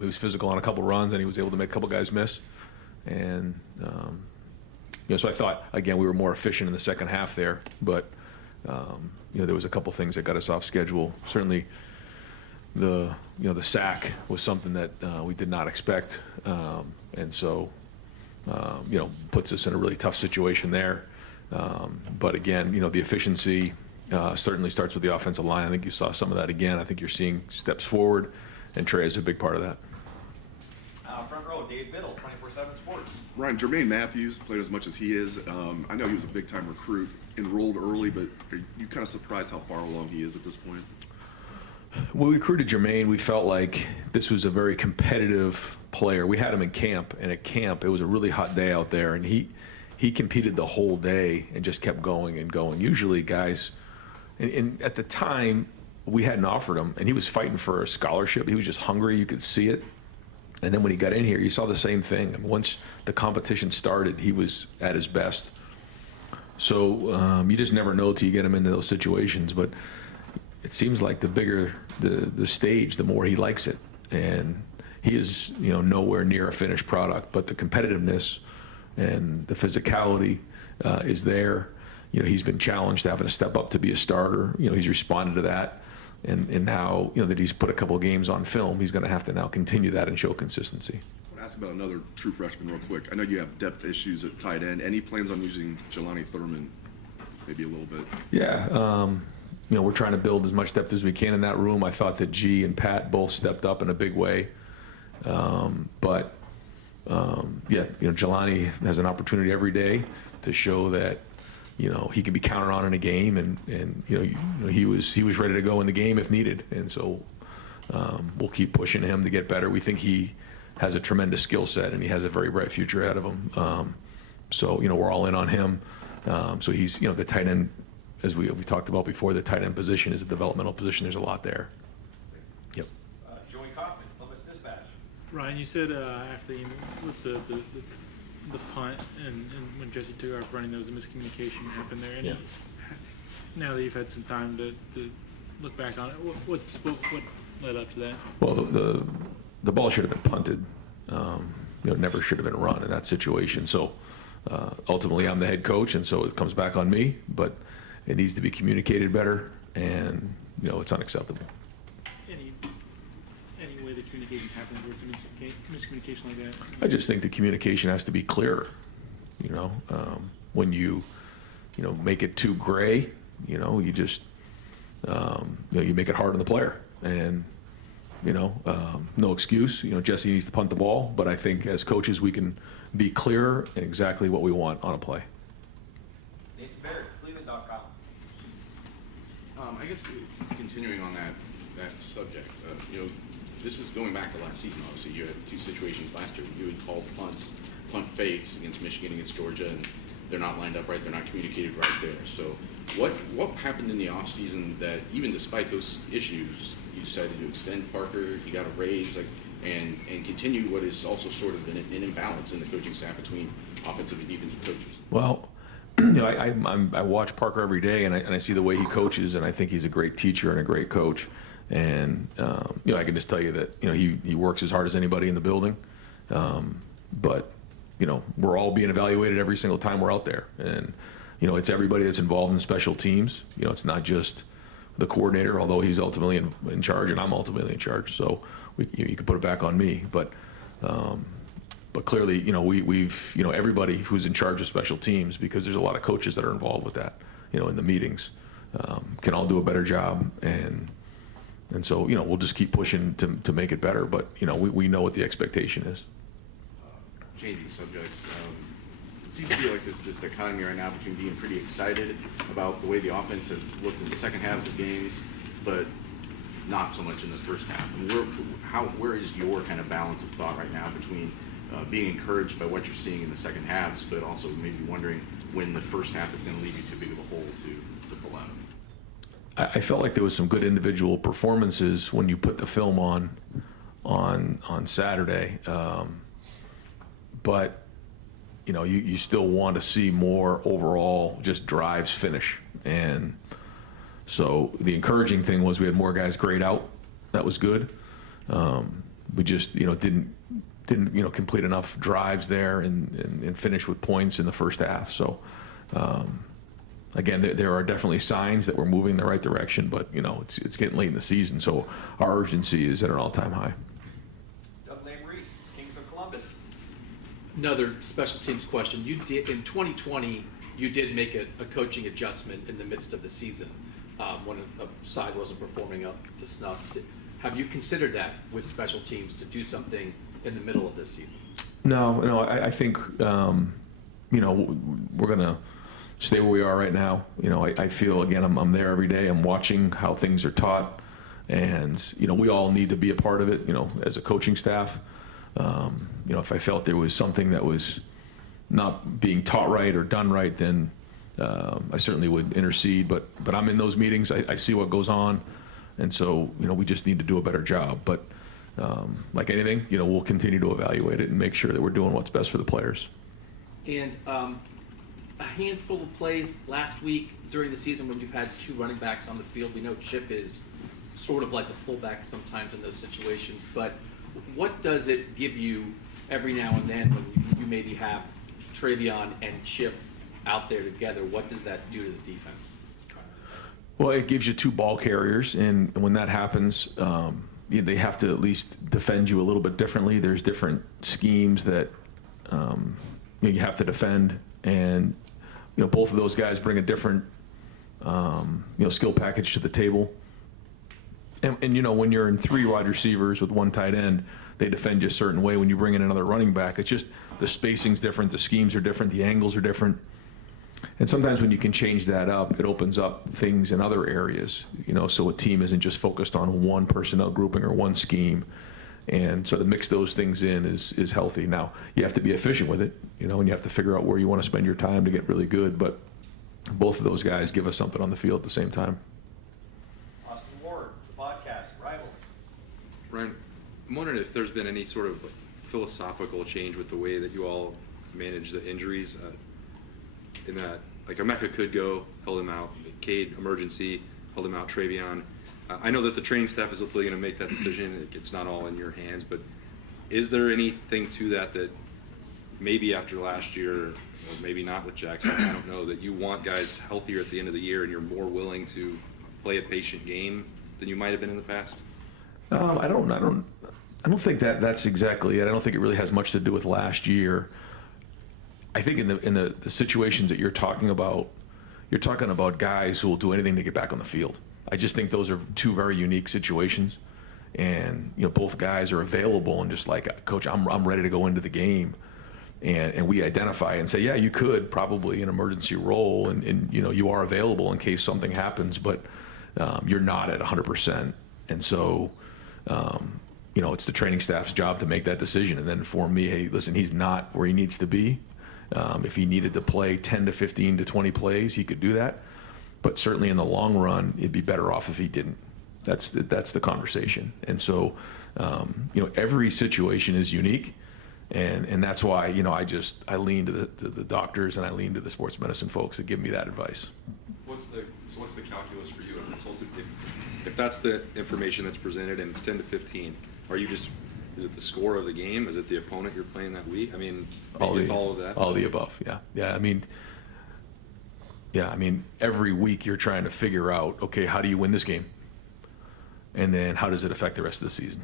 he was physical on a couple runs, and he was able to make a couple guys miss. And so I thought, again, we were more efficient in the second half there, but there was a couple things that got us off schedule. Certainly, the sack was something that we did not expect, and so puts us in a really tough situation there. But again, the efficiency certainly starts with the offensive line. I think you saw some of that again. I think you're seeing steps forward, and Trey is a big part of that. Front row, Dave Biddle, 24/7 Sports. Ryan, Jermaine Matthews played as much as he is. I know he was a big-time recruit, enrolled early, but are you kind of surprised how far along he is at this point? When we recruited Jermaine, we felt like this was a very competitive player. We had him in camp, and at camp, it was a really hot day out there, and he competed the whole day and just kept going and going. Usually, guys, and at the time, we hadn't offered him, and he was fighting for a scholarship. He was just hungry. You could see it. And then when he got in here, you saw the same thing. And once the competition started, he was at his best. So you just never know till you get him into those situations. But it seems like the bigger the stage, the more he likes it. And he is, nowhere near a finished product. But the competitiveness and the physicality is there. He's been challenged having to step up to be a starter. He's responded to that. And now, that he's put a couple of games on film, he's going to have to now continue that and show consistency. I want to ask about another true freshman real quick. I know you have depth issues at tight end. Any plans on using Jelani Thurman maybe a little bit? Yeah, we're trying to build as much depth as we can in that room. I thought that G and Pat both stepped up in a big way. Jelani has an opportunity every day to show that he can be counted on in a game, and he was ready to go in the game if needed, and so we'll keep pushing him to get better. We think he has a tremendous skill set, and he has a very bright future ahead of him. So we're all in on him. So he's the tight end, as we talked about before. The tight end position is a developmental position. There's a lot there. Yep. Joey Kaufman, Columbus Dispatch. Ryan, you said after with the punt and when Jesse took off running, there was a miscommunication happened there. Now that you've had some time to look back on it, what led up to that? Well, the ball should have been punted. Never should have been run in that situation. So ultimately, I'm the head coach, and so it comes back on me. But it needs to be communicated better, and it's unacceptable. Any way the communication happens where it's a miscommunication like that? I just think the communication has to be clearer. When you make it too gray, you just you make it hard on the player, and no excuse. Jesse needs to punt the ball, but I think as coaches we can be clearer in exactly what we want on a play. Nathan Barrett, Cleveland.com. I guess continuing on that subject, this is going back to last season. Obviously, you had two situations last year. You had called punt fakes against Michigan, against Georgia, and they're not lined up right. They're not communicated right there. So, what happened in the offseason that even despite those issues, you decided to extend Parker? You got a raise, and continue what is also sort of an imbalance in the coaching staff between offensive and defensive coaches. Well, I watch Parker every day, and I see the way he coaches, and I think he's a great teacher and a great coach. And I can just tell you that he works as hard as anybody in the building. But we're all being evaluated every single time we're out there, and it's everybody that's involved in special teams. It's not just the coordinator, although he's ultimately in charge, and I'm ultimately in charge. So you can put it back on me, but clearly, we've everybody who's in charge of special teams, because there's a lot of coaches that are involved with that, in the meetings, can all do a better job, and so we'll just keep pushing to make it better. But we know what the expectation is. Changing subjects. It seems to be like this dichotomy right now between being pretty excited about the way the offense has looked in the second halves of games, but not so much in the first half. And where is your kind of balance of thought right now between being encouraged by what you're seeing in the second halves, but also maybe wondering when the first half is going to leave you too big of a hole to pull out of? I felt like there was some good individual performances when you put the film on Saturday, but you still want to see more overall just drives finish. And so the encouraging thing was we had more guys grade out. That was good. we just, didn't complete enough drives there and finish with points in the first half. So, again, there are definitely signs that we're moving in the right direction, but, it's getting late in the season, so our urgency is at an all-time high. Dudley Reese, Kings of Columbus. Another special teams question. You did in 2020. You did make a coaching adjustment in the midst of the season when a side wasn't performing up to snuff. Have you considered that with special teams to do something in the middle of this season? No, I think, we're going to stay where we are right now. I feel, again, I'm there every day. I'm watching how things are taught, and, we all need to be a part of it, as a coaching staff. If I felt there was something that was not being taught right or done right, then I certainly would intercede. But I'm in those meetings. I see what goes on, and so we just need to do a better job. But like anything, we'll continue to evaluate it and make sure that we're doing what's best for the players. And a handful of plays last week during the season when you've had two running backs on the field. We know Chip is sort of like a fullback sometimes in those situations, but what does it give you every now and then when you maybe have Travion and Chip out there together? What does that do to the defense? Well, it gives you two ball carriers, and when that happens, they have to at least defend you a little bit differently. There's different schemes that you have to defend, and both of those guys bring a different skill package to the table. And when you're in three wide receivers with one tight end, they defend you a certain way. When you bring in another running back, it's just the spacing's different, the schemes are different, the angles are different. And sometimes when you can change that up, it opens up things in other areas, so a team isn't just focused on one personnel grouping or one scheme. And so to mix those things in is healthy. Now, you have to be efficient with it, and you have to figure out where you want to spend your time to get really good. But both of those guys give us something on the field at the same time. Austin Ward, the podcast, Rivals. Ryan, I'm wondering if there's been any sort of philosophical change with the way that you all manage the injuries. In that, like Emeka could go, held him out. Cade, emergency, held him out. Travion. I know that the training staff is ultimately going to make that decision. It's not all in your hands, but is there anything to that maybe after last year, or maybe not with Jackson, I don't know, that you want guys healthier at the end of the year and you're more willing to play a patient game than you might have been in the past? I don't think that's exactly it. I don't think it really has much to do with last year. I think in the situations that you're talking about guys who will do anything to get back on the field. I just think those are two very unique situations, and both guys are available and just like, Coach, I'm ready to go into the game, and we identify and say, yeah, you could probably an emergency role, and you are available in case something happens, but you're not at 100%, and so it's the training staff's job to make that decision and then inform me, hey, listen, he's not where he needs to be. If he needed to play 10 to 15 to 20 plays, he could do that. But certainly in the long run, it'd be better off if he didn't. That's the conversation. And so, every situation is unique, and that's why I lean to the doctors and I lean to the sports medicine folks that give me that advice. What's the calculus for you? If that's the information that's presented and it's 10 to 15, is it the score of the game? Is it the opponent you're playing that week? I mean, it's all of that. All the above. Yeah. I mean, every week you're trying to figure out, okay, how do you win this game? And then how does it affect the rest of the season?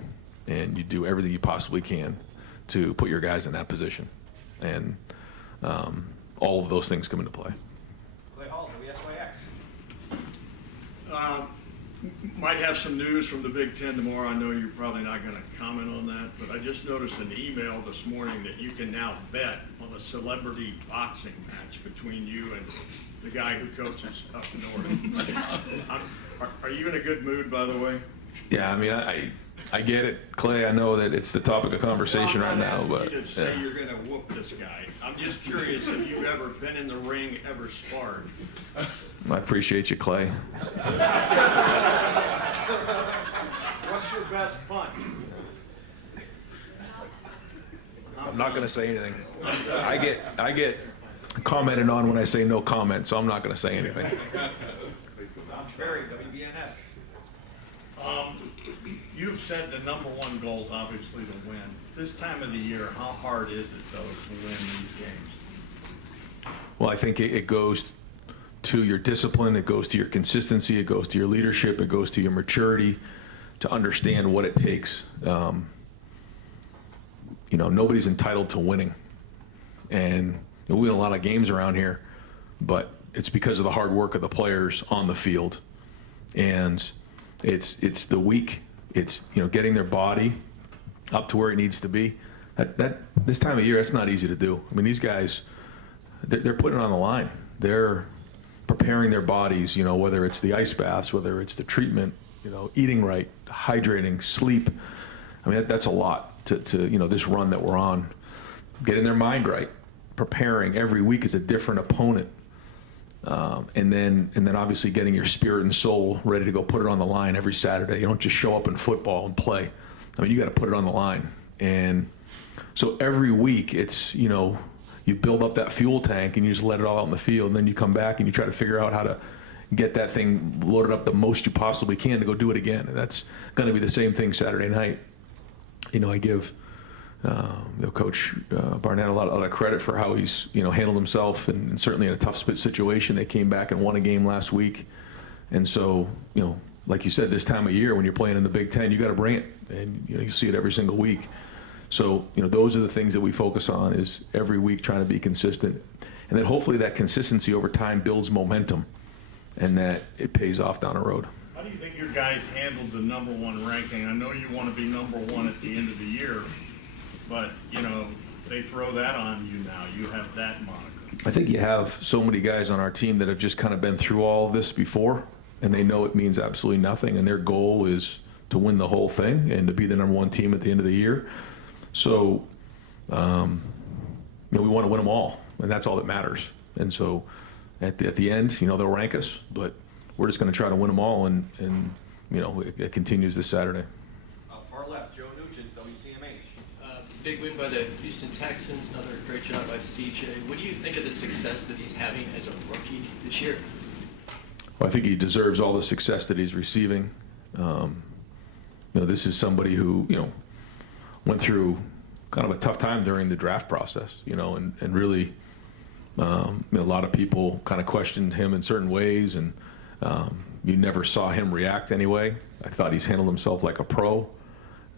And you do everything you possibly can to put your guys in that position. And all of those things come into play. Clay Hall, WSYX. Might have some news from the Big Ten tomorrow. I know you're probably not going to comment on that, but I just noticed an email this morning that you can now bet on a celebrity boxing match between you and the guy who coaches up north. Are you in a good mood, by the way? Yeah, I mean, I get it, Clay. I know that it's the topic of conversation right now, but you to say you're going to whoop this guy. I'm just curious if you've ever been in the ring, ever sparred. I appreciate you, Clay. What's your best punch? I'm not going to say anything. I get commented on when I say no comment, so I'm not going to say anything. Tom Sperry, WBNS. You've said the number one goal is obviously to win. This time of the year, how hard is it, though, to win these games? Well, I think it goes to your discipline, it goes to your consistency, it goes to your leadership, it goes to your maturity to understand what it takes. Nobody's entitled to winning. And we win a lot of games around here, but it's because of the hard work of the players on the field. And it's the week. It's getting their body up to where it needs to be. That this time of year, that's not easy to do. I mean, these guys, they're putting it on the line. They're preparing their bodies. Whether it's the ice baths, whether it's the treatment, eating right, hydrating, sleep. I mean, that's a lot to this run that we're on. Getting their mind right, preparing every week is a different opponent. And then obviously getting your spirit and soul ready to go put it on the line every Saturday. You don't just show up in football and play. I mean, you got to put it on the line. And so every week it's, you build up that fuel tank and you just let it all out in the field. And then you come back and you try to figure out how to get that thing loaded up the most you possibly can to go do it again. And that's going to be the same thing Saturday night. I give Coach Barnett a lot of credit for how he's handled himself, and certainly in a tough situation. They came back and won a game last week, and so like you said, this time of year when you're playing in the Big Ten, you got to bring it, and you see it every single week. So those are the things that we focus on, is every week trying to be consistent, and then hopefully that consistency over time builds momentum, and that it pays off down the road. How do you think your guys handled the number one ranking? I know you want to be number one at the end of the year, but they throw that on you now. You have that moniker. I think you have so many guys on our team that have just kind of been through all of this before, and they know it means absolutely nothing, and their goal is to win the whole thing and to be the number one team at the end of the year. So, we want to win them all, and that's all that matters. And so, at the end, they'll rank us, but we're just going to try to win them all, and it continues this Saturday. Far left, Joe Nugent, WCMH. Big win by the Houston Texans, another great job by CJ. What do you think of the success that he's having as a rookie this year? Well, I think he deserves all the success that he's receiving. This is somebody who, went through kind of a tough time during the draft process, and really, a lot of people kind of questioned him in certain ways, and you never saw him react anyway. I thought he's handled himself like a pro.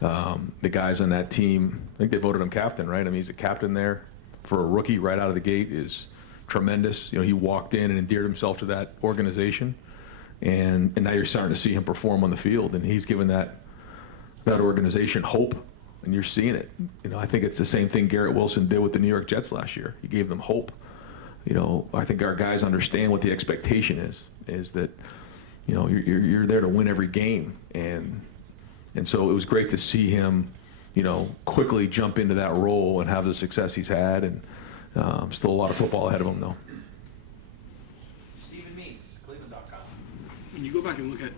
The guys on that team, I think they voted him captain, right? I mean, he's a captain there for a rookie right out of the gate is tremendous. He walked in and endeared himself to that organization, and now you're starting to see him perform on the field, and he's given that organization hope, and you're seeing it. I think it's the same thing Garrett Wilson did with the New York Jets last year. He gave them hope. I think our guys understand what the expectation is that, you're there to win every game, and so it was great to see him, quickly jump into that role and have the success he's had, and still a lot of football ahead of him, though. Stephen Means, Cleveland.com. When you go back and look at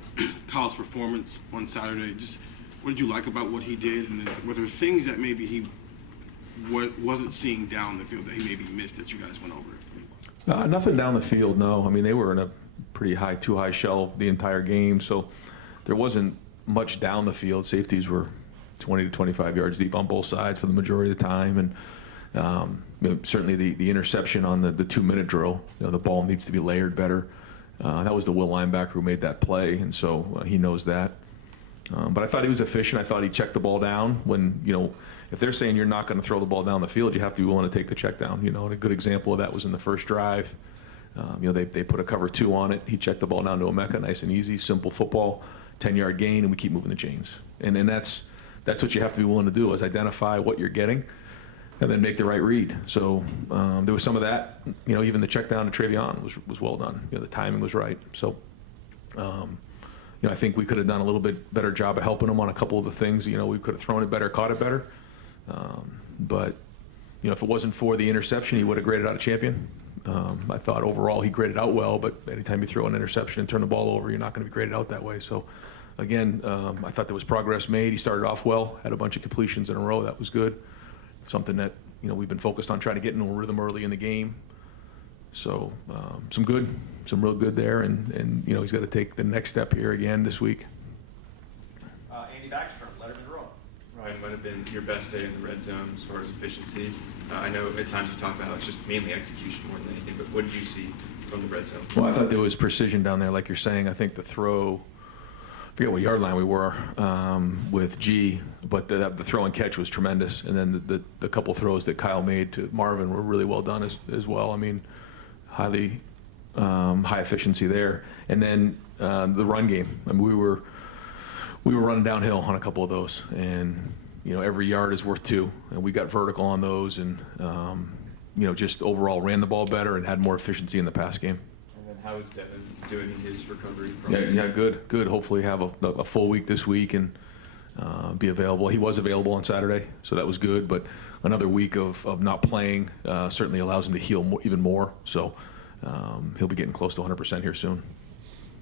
Kyle's performance on Saturday, just what did you like about what he did, and then were there things that maybe he wasn't seeing down the field that he maybe missed that you guys went over? Nothing down the field, no. I mean, they were in a pretty too high shell the entire game, so there wasn't much down the field. Safeties were 20 to 25 yards deep on both sides for the majority of the time, and certainly the interception on the 2-minute drill, the ball needs to be layered better. That was the Will linebacker who made that play, and so he knows that. But I thought he was efficient. I thought he checked the ball down when, if they're saying you're not going to throw the ball down the field, you have to be willing to take the check down. And a good example of that was in the first drive. They put a cover 2 on it. He checked the ball down to Emeka, nice and easy, simple football, 10-yard gain, and we keep moving the chains. And that's what you have to be willing to do, is identify what you're getting and then make the right read. So there was some of that. Even the check down to Travion was well done. The timing was right. So I think we could have done a little bit better job of helping him on a couple of the things. We could have thrown it better, caught it better. But if it wasn't for the interception, he would have graded out a champion. I thought overall he graded out well, but anytime you throw an interception and turn the ball over, you're not going to be graded out that way. So again, I thought there was progress made. He started off well, had a bunch of completions in a row. That was good. Something that we've been focused on trying to get into a rhythm early in the game. So some real good there, and he's got to take the next step here again this week. Andy Baxter, Ryan, might have been your best day in the red zone as far as efficiency? I know at times you talk about how it's just mainly execution more than anything, but what did you see from the red zone? Well, I thought there was precision down there, like you're saying. I think the throw, I forget what yard line we were with G, but the throw and catch was tremendous. And then the couple throws that Kyle made to Marvin were really well done as well. I mean, highly high efficiency there. And then the run game. I mean, we were running downhill on a couple of those, and every yard is worth 2, and we got vertical on those, and just overall ran the ball better and had more efficiency in the pass game. And then how is Devin doing in his recovery? Yeah, good. Hopefully have a full week this week and be available. He was available on Saturday, so that was good, but another week of not playing certainly allows him to heal even more, so he'll be getting close to 100% here soon.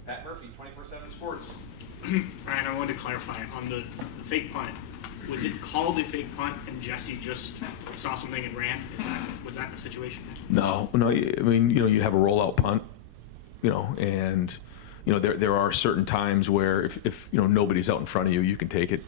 Pat Murphy, 24/7 Sports. Ryan, I wanted to clarify on the fake punt. Was it called a fake punt and Jesse just saw something and ran? Was that the situation? No. I mean, you have a rollout punt, and there are certain times where if nobody's out in front of you, you can take it.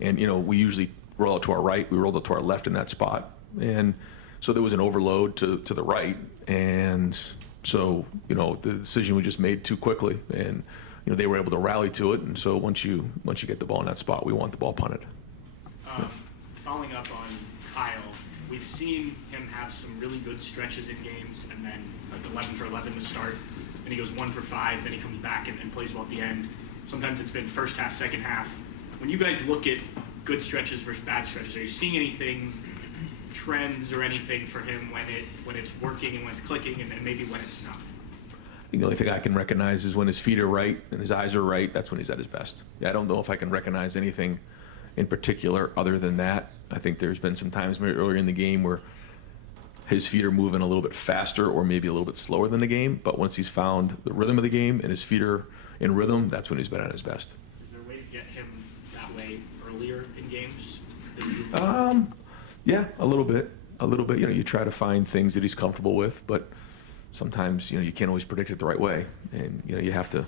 And we usually roll out to our right. We rolled out to our left in that spot, and so there was an overload to the right, and so the decision was just made too quickly, and they were able to rally to it. And so once you get the ball in that spot, we want the ball punted. Following up on Kyle, we've seen him have some really good stretches in games, and then like 11 for 11 to start, then he goes 1 for 5, then he comes back and plays well at the end. Sometimes it's been first half, second half. When you guys look at good stretches versus bad stretches, are you seeing anything, trends or anything for him when it's working and when it's clicking, and maybe when it's not? The only thing I can recognize is when his feet are right and his eyes are right, that's when he's at his best. I don't know if I can recognize anything in particular other than that. I think there's been some times maybe earlier in the game where his feet are moving a little bit faster or maybe a little bit slower than the game, but once he's found the rhythm of the game and his feet are in rhythm, that's when he's been at his best. Is there a way to get him that way earlier in games? Yeah, a little bit. You try to find things that he's comfortable with, but sometimes you can't always predict it the right way, and you have to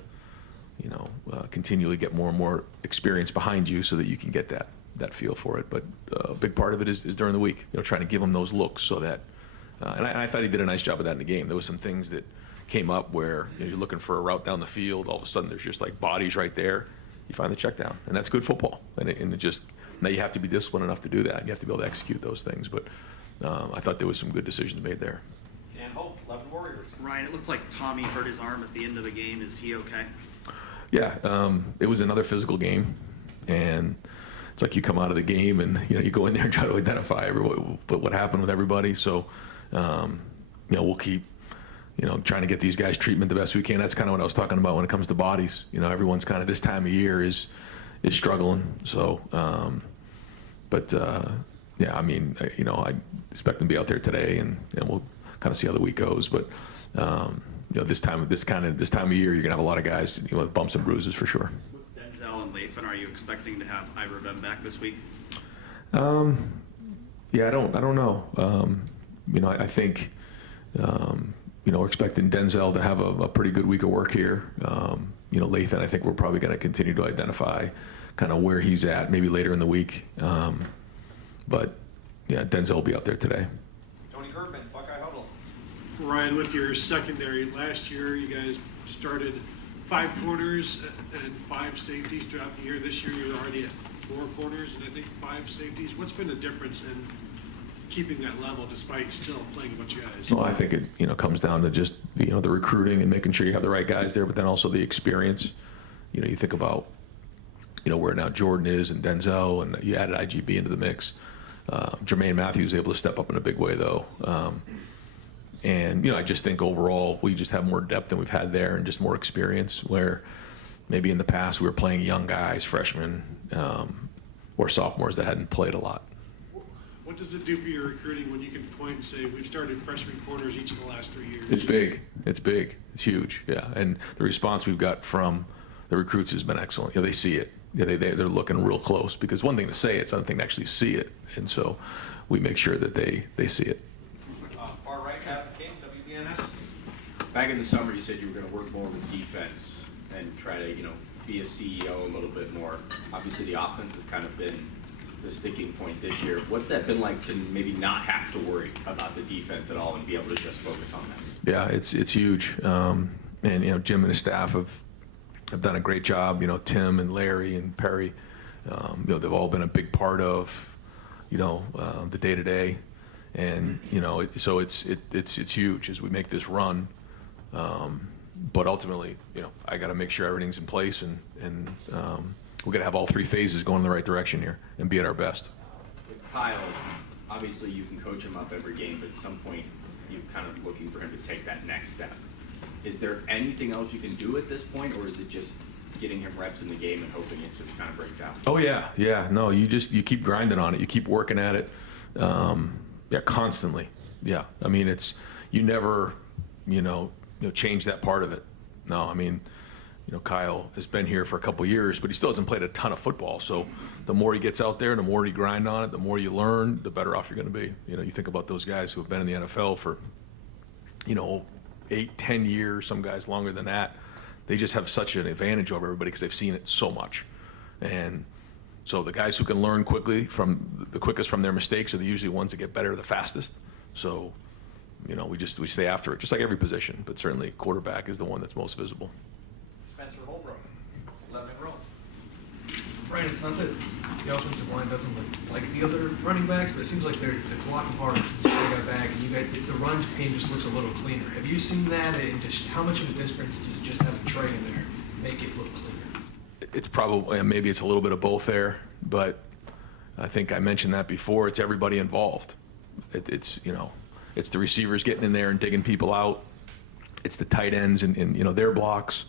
continually get more and more experience behind you so that you can get that feel for it. But a big part of it is during the week, trying to give him those looks so that and I thought he did a nice job of that in the game. There was some things that came up where you're looking for a route down the field, all of a sudden there's just like bodies right there, you find the check down, and that's good football. And it just, now you have to be disciplined enough to do that. You have to be able to execute those things, but I thought there was some good decisions made there. Dan Hope, 11 Warriors. Ryan, it looked like Tommy hurt his arm at the end of the game. Is he okay? Yeah, it was another physical game, and it's like you come out of the game and you go in there and try to identify what happened with everybody. So we'll keep trying to get these guys treatment the best we can. That's kind of what I was talking about when it comes to bodies. Everyone's kind of this time of year is struggling. So, yeah, I mean, I expect them to be out there today, and we'll kind of see how the week goes. But this time of year, you're gonna have a lot of guys with bumps and bruises for sure. With Denzel and Lathan, are you expecting to have either of them back this week? Yeah, I don't know. I think we're expecting Denzel to have a pretty good week of work here. Lathan, I think we're probably going to continue to identify kind of where he's at, maybe later in the week. But yeah, Denzel will be out there today. Tony Kerman, Buckeye Huddle. Ryan, with your secondary, last year you guys started 5 corners and 5 safeties throughout the year. This year you're already at 4 corners and I think 5 safeties. What's been the difference in keeping that level despite still playing a bunch of guys? Well, I think it comes down to just the recruiting and making sure you have the right guys there, but then also the experience. You think about where now Jordan is and Denzel, and you added IGB into the mix. Jermaine Matthews able to step up in a big way though. And I just think overall we just have more depth than we've had there, and just more experience, where maybe in the past we were playing young guys, freshmen, or sophomores that hadn't played a lot. What does it do for your recruiting when you can point and say, we've started freshman corners each of the last 3 years? It's big. It's huge. Yeah. And the response we've got from the recruits has been excellent. They see it. Yeah, they're looking real close, because one thing to say it, it's another thing to actually see it. And so we make sure that they see it. Far right, Captain King, WBNS. Back in the summer, you said you were going to work more with defense and try to, be a CEO a little bit more? Obviously, the offense has kind of been the sticking point this year. What's that been like to maybe not have to worry about the defense at all and be able to just focus on that? Yeah, it's huge. And Jim and his staff have done a great job. Tim and Larry and Perry, they've all been a big part of the day-to-day. And so it's huge as we make this run. But ultimately, I got to make sure everything's in place, and we're going to have all three phases going in the right direction here and be at our best. With Kyle, obviously you can coach him up every game, but at some point you're kind of looking for him to take that next step. Is there anything else you can do at this point, or is it just getting him reps in the game and hoping it just kind of breaks out? Oh yeah. No, you keep grinding on it. You keep working at it. Constantly. Yeah. I mean, you never, change that part of it. No, I mean, Kyle has been here for a couple years, but he still hasn't played a ton of football. So the more he gets out there, the more you grind on it, the more you learn, the better off you're going to be. You think about those guys who have been in the NFL for, 8, 10 years, some guys longer than that. They just have such an advantage over everybody because they've seen it so much. And so the guys who can learn quickest from their mistakes are usually ones that get better the fastest. So, we stay after it, just like every position, but certainly quarterback is the one that's most visible. Spencer Holbrook, 11 row. Right, it's not that the offensive line doesn't like the other running backs, but it seems like they're blocking harder since they got back, and the run game just looks a little cleaner. Have you seen that, and just how much of a difference does just having Trey in there make it look cleaner? It's probably, maybe it's a little bit of both there, but I think I mentioned that before. It's everybody involved. It's the receivers getting in there and digging people out. It's the tight ends and their blocks.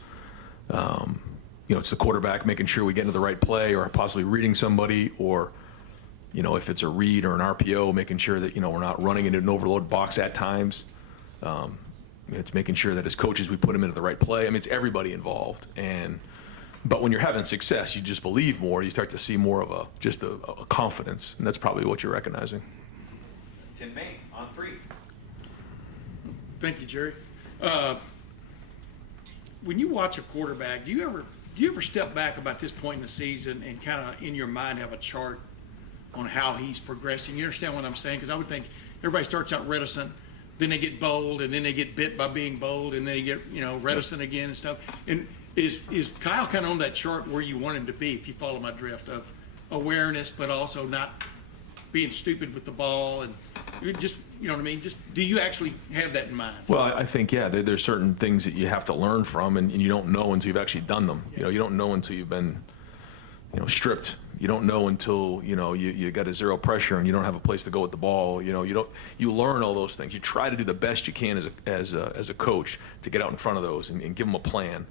It's the quarterback making sure we get into the right play, or possibly reading somebody, or if it's a read or an RPO, making sure that we're not running into an overload box at times. It's making sure that as coaches we put them into the right play. I mean, it's everybody involved. But when you're having success, you just believe more. You start to see more of a confidence, and that's probably what you're recognizing. Tim May on 3. Thank you, Jerry. When you watch a quarterback, do you ever step back about this point in the season and kind of in your mind have a chart on how he's progressing? You understand what I'm saying? Because I would think everybody starts out reticent, then they get bold, and then they get bit by being bold, and then they get reticent again and stuff. And is Kyle kind of on that chart where you want him to be, if you follow my drift, of awareness, but also not being stupid with the ball, and just, what I mean? Just, do you actually have that in mind? Well, I think, there's certain things that you have to learn from, and you don't know until you've actually done them. You don't know until you've been, stripped. You don't know until, you got a zero pressure and you don't have a place to go with the ball. You learn all those things. You try to do the best you can as a coach to get out in front of those and give them a plan.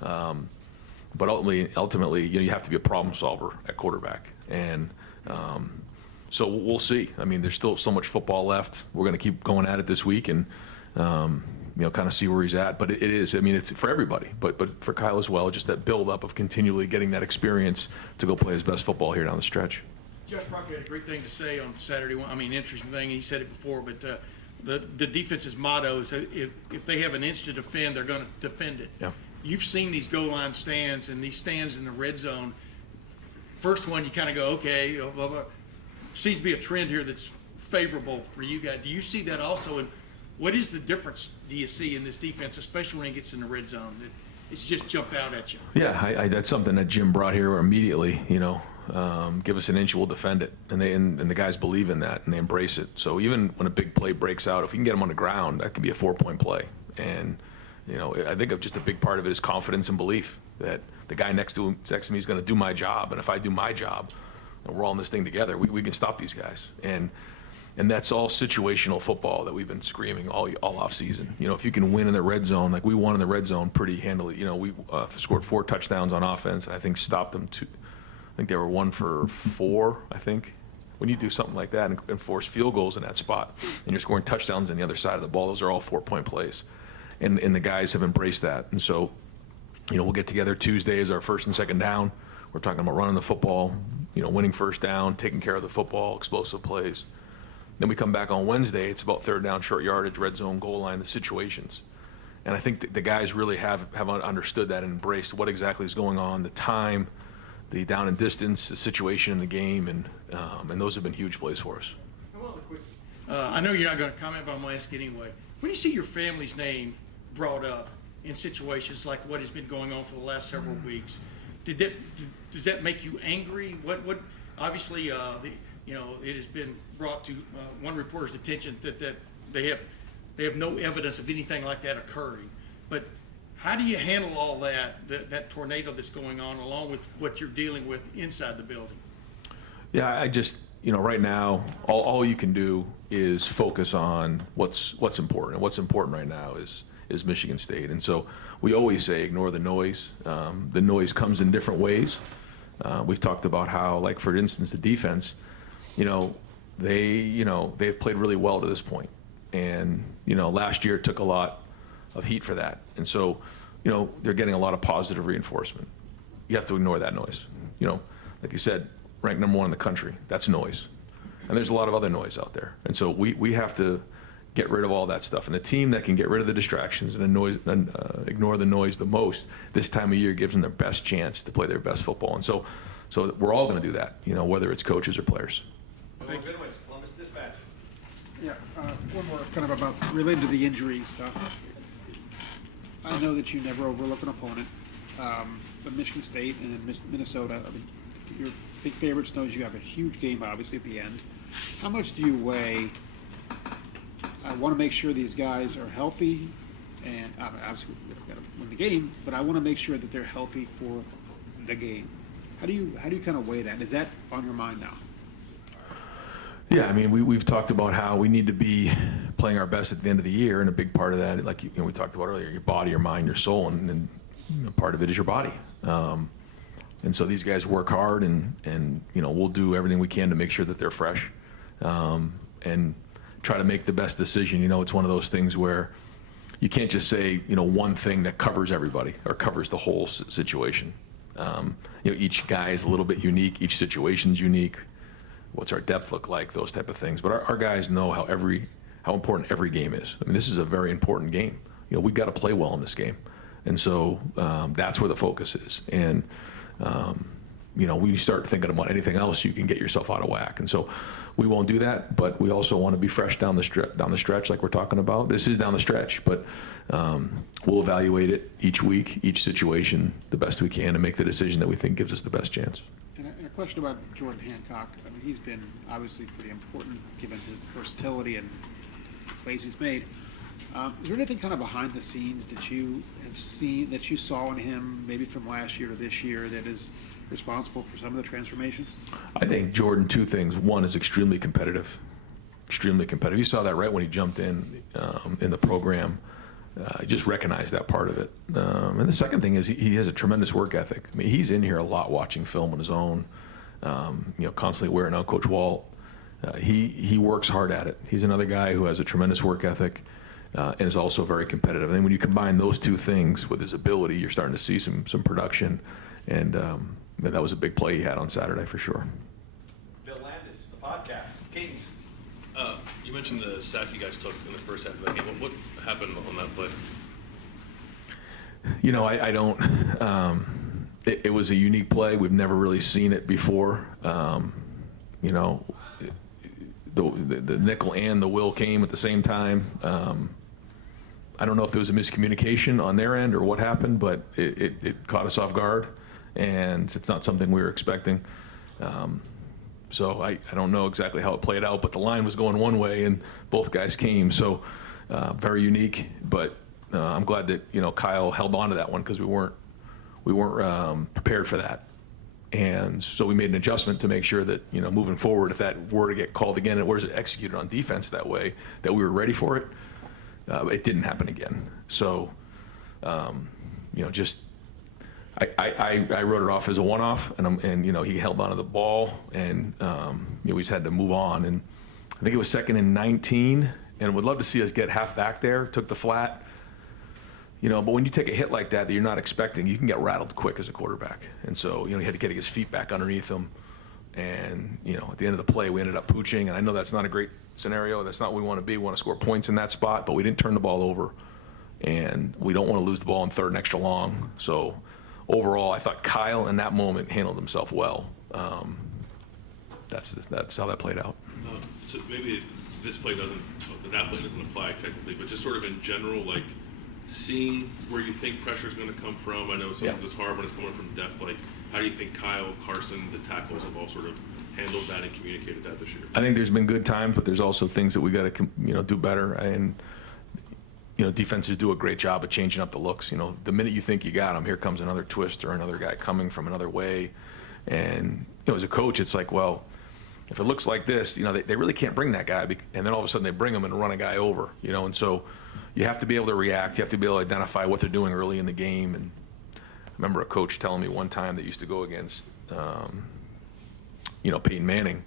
But ultimately, you have to be a problem solver at quarterback. And, so we'll see. I mean, there's still so much football left. We're going to keep going at it this week and, kind of see where he's at. But it is, it's for everybody, but for Kyle as well, just that build-up of continually getting that experience to go play his best football here down the stretch. Josh Rocket had a great thing to say on Saturday. Interesting thing. He said it before, but the defense's motto is if they have an inch to defend, they're going to defend it. Yeah. You've seen these goal line stands and these stands in the red zone. First one, you kind of go, okay, blah, blah. Seems to be a trend here that's favorable for you guys. Do you see that also? And what is the difference do you see in this defense, especially when it gets in the red zone? That it's just jumped out at you. Yeah, that's something that Jim brought here immediately. Give us an inch, we'll defend it, and the guys believe in that and they embrace it. So even when a big play breaks out, if we can get them on the ground, that could be a 4-point play. And I think just a big part of it is confidence and belief that the guy next to me is going to do my job, and if I do my job, and we're all in this thing together, we can stop these guys. And that's all situational football that we've been screaming all off season. If you can win in the red zone, like we won in the red zone pretty handily. We scored 4 touchdowns on offense, and I think stopped them I think they were 1 for 4, I think. When you do something like that and force field goals in that spot, and you're scoring touchdowns on the other side of the ball, those are all 4-point plays. And the guys have embraced that. And so, we'll get together Tuesday as our first and second down. We're talking about running the football, winning first down, taking care of the football, explosive plays. Then we come back on Wednesday, it's about third down, short yardage, red zone, goal line, the situations. And I think the guys really have understood that and embraced what exactly is going on, the time, the down and distance, the situation in the game, and those have been huge plays for us. I know you're not going to comment, but I'm going to ask anyway. When you see your family's name brought up in situations like what has been going on for the last several weeks, does that make you angry? What obviously, it has been brought to one reporter's attention that they have no evidence of anything like that occurring. But how do you handle all that tornado that's going on, along with what you're dealing with inside the building? Yeah, I just, right now, all you can do is focus on what's important. And what's important right now is Michigan State. And so we always say ignore the noise. The noise comes in different ways. We've talked about how, like, for instance, the defense, they've played really well to this point. And, last year took a lot of heat for that. And so, they're getting a lot of positive reinforcement. You have to ignore that noise. Like you said, ranked #1 in the country, that's noise. And there's a lot of other noise out there. And so we have to get rid of all that stuff. And the team that can get rid of the distractions and the noise and ignore the noise the most this time of year gives them their best chance to play their best football. And so we're all going to do that, whether it's coaches or players. Thank you. Columbus Dispatch. Yeah, one more kind of about related to the injury stuff. I know that you never overlook an opponent, but Michigan State and then Minnesota, your big favorites knows you have a huge game, obviously, at the end. How much do you weigh, I want to make sure these guys are healthy, and obviously we've got to win the game, but I want to make sure that they're healthy for the game. How do you kind of weigh that? Is that on your mind now? Yeah, we've talked about how we need to be playing our best at the end of the year, and a big part of that, like we talked about earlier, your body, your mind, your soul, and part of it is your body. And so these guys work hard, and we'll do everything we can to make sure that they're fresh, and try to make the best decision. It's one of those things where you can't just say one thing that covers everybody or covers the whole situation. Each guy is a little bit unique. Each situation's unique. What's our depth look like? Those type of things. But our guys know how important every game is. This is a very important game. We've got to play well in this game, and so that's where the focus is. And when you start thinking about anything else, you can get yourself out of whack. And so we won't do that. But we also want to be fresh down the stretch, like we're talking about. This is down the stretch, but we'll evaluate it each week, each situation, the best we can, and make the decision that we think gives us the best chance. And a question about Jordan Hancock. He's been obviously pretty important given his versatility and plays he's made. Is there anything kind of behind the scenes that you have seen, that you saw in him, maybe from last year to this year, that is responsible for some of the transformation? I think Jordan, two things. One is extremely competitive. Extremely competitive. You saw that right when he jumped in the program. I just recognized that part of it. And the second thing is he has a tremendous work ethic. He's in here a lot watching film on his own, constantly wearing out Coach Walt. He works hard at it. He's another guy who has a tremendous work ethic and is also very competitive. And when you combine those two things with his ability, you're starting to see some production. And that was a big play he had on Saturday for sure. Bill Landis, the podcast, Kings. You mentioned the sack you guys took in the first half of that game. What happened on that play? I don't. It was a unique play. We've never really seen it before. The nickel and the will came at the same time. I don't know if there was a miscommunication on their end or what happened, but it caught us off guard, and it's not something we were expecting. So I don't know exactly how it played out, but the line was going one way and both guys came. So very unique, but I'm glad that Kyle held on to that one because we weren't prepared for that. And so we made an adjustment to make sure that moving forward, if that were to get called again and was executed on defense that way, that we were ready for it. It didn't happen again. So I wrote it off as a one-off, and he held onto the ball, and we just had to move on. And I think it was 2nd and 19, and would love to see us get half back there. Took the flat, but when you take a hit like that you're not expecting, you can get rattled quick as a quarterback. And so he had to get his feet back underneath him, and at the end of the play we ended up pooching. And I know that's not a great scenario. That's not what we want to be. We want to score points in that spot, but we didn't turn the ball over. and we don't want to lose the ball in third and extra long. So overall, I thought Kyle in that moment handled himself well. That's how that played out. So maybe this play doesn't, that play doesn't apply technically, but just sort of in general, like seeing where you think pressure is going to come from. I know sometimes it's hard when it's coming from depth. Like, how do you think Kyle, Carson, the tackles have all sort of handled that and communicated that this year? I think there's been good times, but there's also things that we got to do better. And defenses do a great job of changing up the looks. The minute you think you got them, here comes another twist or another guy coming from another way. And as a coach, it's like, well, if it looks like this, they really can't bring that guy. And then all of a sudden they bring him and run a guy over. And so you have to be able to react. You have to be able to identify what they're doing early in the game. And I remember a coach telling me one time that used to go against, Peyton Manning,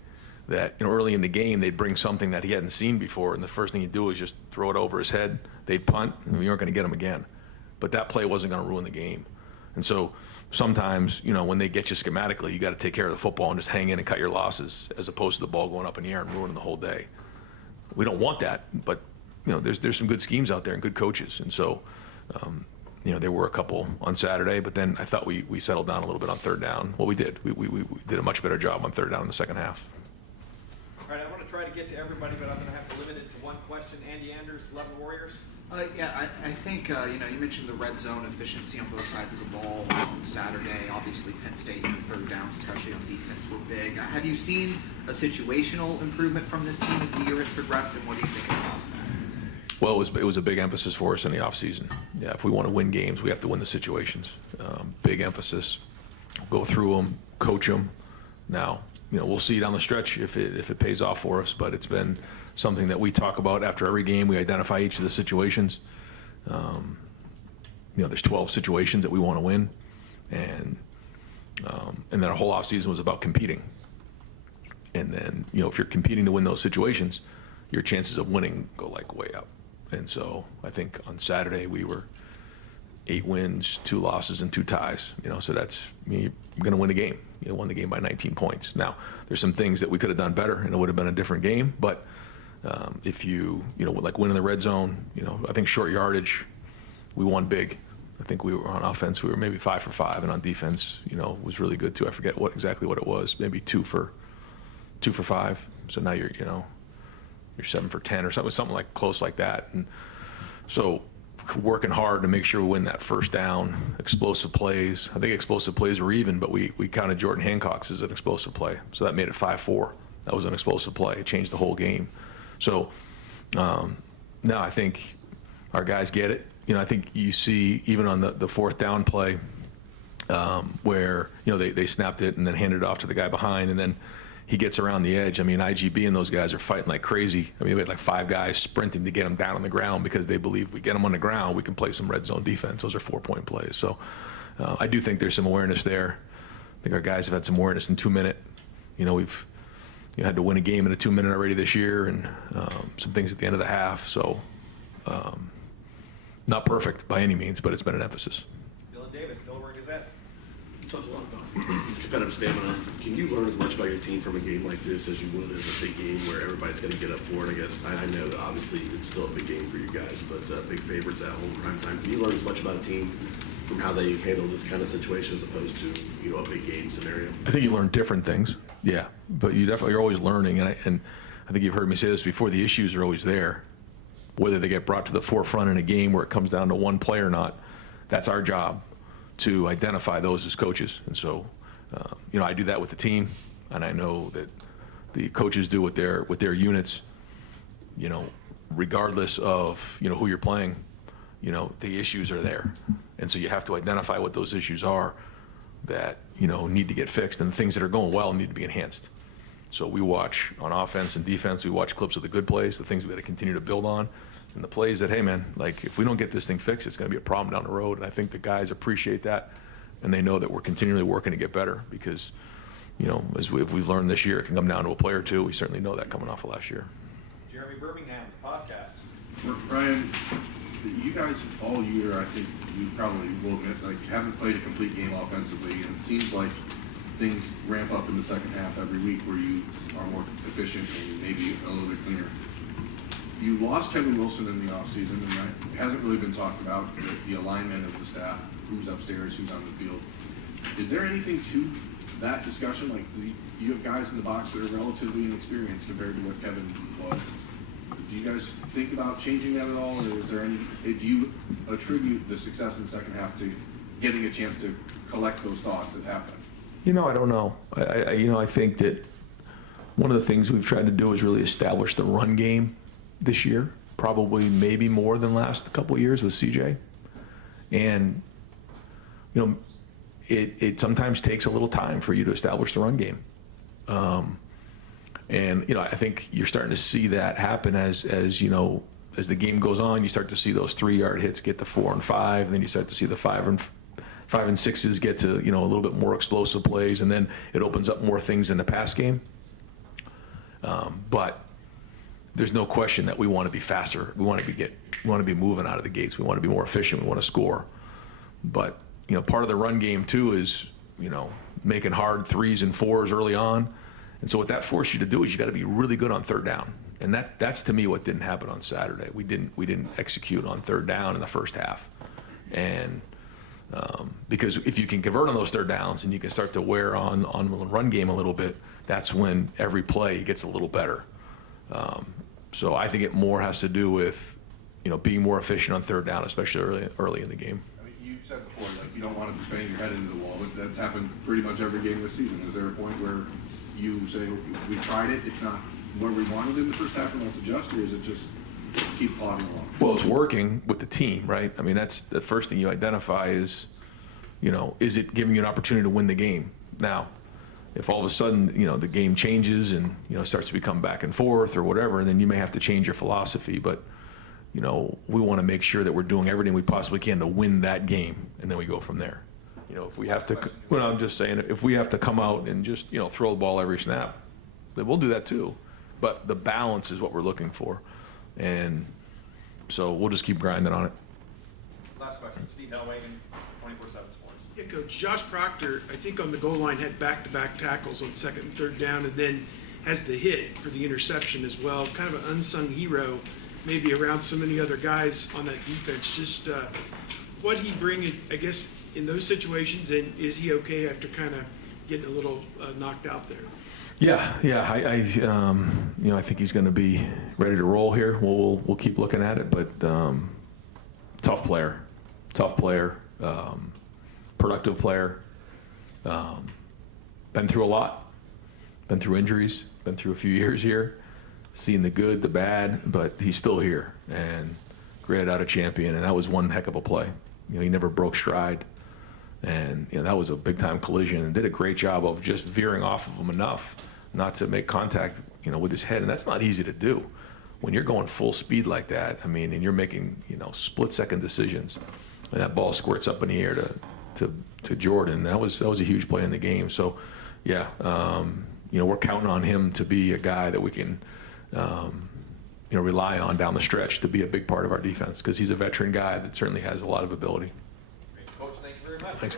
that early in the game they'd bring something that he hadn't seen before, and the first thing he'd do is just throw it over his head. They'd punt, and you aren't going to get him again. But that play wasn't going to ruin the game. And so sometimes, when they get you schematically, you got to take care of the football and just hang in and cut your losses, as opposed to the ball going up in the air and ruining the whole day. We don't want that, but there's some good schemes out there and good coaches. And so, there were a couple on Saturday, but then I thought we settled down a little bit on third down. Well, we did. We did a much better job on third down in the second half. All right, I want to try to get to everybody, but I'm going to have to limit it to one question. Andy Anders, 11 Warriors. Yeah, I think, you mentioned the red zone efficiency on both sides of the ball on Saturday. Obviously, Penn State third downs, especially on defense, were big. Have you seen a situational improvement from this team as the year has progressed, and what do you think has caused that? Well, it was a big emphasis for us in the offseason. Yeah, if we want to win games, we have to win the situations. Big emphasis. Go through them, coach them. Now, we'll see down the stretch if it pays off for us, but it's been something that we talk about after every game. We identify each of the situations. There's 12 situations that we want to win, and then our whole offseason was about competing. And then, if you're competing to win those situations, your chances of winning go way up. And so I think on Saturday we were 8 wins, 2 losses, and 2 ties. So that's you're going to win the game. You won the game by 19 points. Now, there's some things that we could have done better, and it would have been a different game. But if you like winning the red zone, I think short yardage, we won big. I think we were on offense, we were maybe 5 for 5, and on defense, was really good too. I forget exactly what it was, maybe 2 for 5. So now you're 7 for 10 or something like close like that. And so working hard to make sure we win that first down, explosive plays. I think explosive plays were even, but we counted Jordan Hancock's as an explosive play. So that made it 5-4. That was an explosive play. It changed the whole game. So now I think our guys get it. I think you see even on the fourth down play where, they snapped it and then handed it off to the guy behind, and then he gets around the edge. IGB and those guys are fighting like crazy. We had like 5 guys sprinting to get him down on the ground because they believe if we get him on the ground, we can play some red zone defense. Those are 4-point plays. So I do think there's some awareness there. I think our guys have had some awareness in 2-minute. We've had to win a game in a 2-minute already this year, and some things at the end of the half. So not perfect by any means, but it's been an emphasis. Dylan Davis, Delaware Gazette. You talk a lot about competitive stamina. Can you learn as much about your team from a game like this as you would in a big game where everybody's going to get up for it? I guess I know that obviously it's still a big game for you guys, but big favorites at home, prime time. Can you learn as much about a team from how they handle this kind of situation as opposed to a big game scenario? I think you learn different things, yeah, but you're always learning, and I think you've heard me say this before. The issues are always there, whether they get brought to the forefront in a game where it comes down to one play or not. That's our job, to identify those as coaches. And so I do that with the team, and I know that the coaches do with their units. Regardless of who you're playing, the issues are there, and so you have to identify what those issues are that need to get fixed, and the things that are going well need to be enhanced. So we watch on offense and defense, we watch clips of the good plays, the things we got to continue to build on, and the plays that, hey man, like if we don't get this thing fixed, it's going to be a problem down the road. And I think the guys appreciate that, and they know that we're continually working to get better because, as we've learned this year, it can come down to a play or two. We certainly know that coming off of last year. Jeremy Birmingham, podcast. Brian, you guys all year, I think you probably haven't played a complete game offensively, and it seems like things ramp up in the second half every week where you are more efficient and maybe a little bit cleaner. You lost Kevin Wilson in the offseason, and it hasn't really been talked about, the alignment of the staff, who's upstairs, who's on the field. Is there anything to that discussion? Like, you have guys in the box that are relatively inexperienced compared to what Kevin was. Do you guys think about changing that at all, or is there any? Do you attribute the success in the second half to getting a chance to collect those thoughts at halftime? You know, I don't know. I think that one of the things we've tried to do is really establish the run game this year, probably maybe more than last couple of years with CJ. And, you know, it sometimes takes a little time for you to establish the run game. And, you know, I think you're starting to see that happen as you know, as the game goes on, you start to see those 3-yard hits get to 4 and 5, and then you start to see the 5 and 6s get to, you know, a little bit more explosive plays, and then it opens up more things in the pass game. But there's no question that we want to be faster. We want to be moving out of the gates. We want to be more efficient. We want to score. But, you know, part of the run game too is, you know, making hard 3s and 4s early on. And so what that forces you to do is you got to be really good on third down. And that's to me what didn't happen on Saturday. We didn't execute on third down in the first half. And because if you can convert on those third downs and you can start to wear on the run game a little bit, that's when every play gets a little better. So I think it more has to do with, you know, being more efficient on third down, especially early in the game. I mean, you said before, like, you don't want to be banging your head into the wall, but that's happened pretty much every game this season. Is there a point where you say, we tried it, it's not where we wanted in the first half, and let's adjust, or is it just keep plodding along? Well, it's working with the team, right? I mean, that's the first thing you identify is, you know, is it giving you an opportunity to win the game? Now, if all of a sudden, you know, the game changes and, you know, starts to become back and forth or whatever, then you may have to change your philosophy. But, you know, we want to make sure that we're doing everything we possibly can to win that game, and then we go from there. You know, if we have to, well, I'm just saying, if we have to come out and just, you know, throw the ball every snap, then we'll do that too. But the balance is what we're looking for. And so we'll just keep grinding on it. Last question, Steve Hellwagen, 24/7 Sports. Yeah, Coach, Josh Proctor, I think on the goal line had back-to-back tackles on second and third down, and then has the hit for the interception as well. Kind of an unsung hero, maybe around so many other guys on that defense. Just what he bring, I guess, in those situations, and is he okay after kind of getting a little knocked out there? Yeah. I you know, I think he's going to be ready to roll here. We'll keep looking at it, but tough player, productive player. Been through a lot, been through injuries, been through a few years here, seen the good, the bad, but he's still here and graded out a champion, and that was one heck of a play. You know, he never broke stride. And, you know, that was a big-time collision, and did a great job of just veering off of him enough not to make contact, you know, with his head. And that's not easy to do when you're going full speed like that. I mean, and you're making, you know, split-second decisions, and that ball squirts up in the air to Jordan. That was a huge play in the game. So, yeah, you know, we're counting on him to be a guy that we can, you know, rely on down the stretch to be a big part of our defense, because he's a veteran guy that certainly has a lot of ability. Coach, thank you very much. Thanks, guys.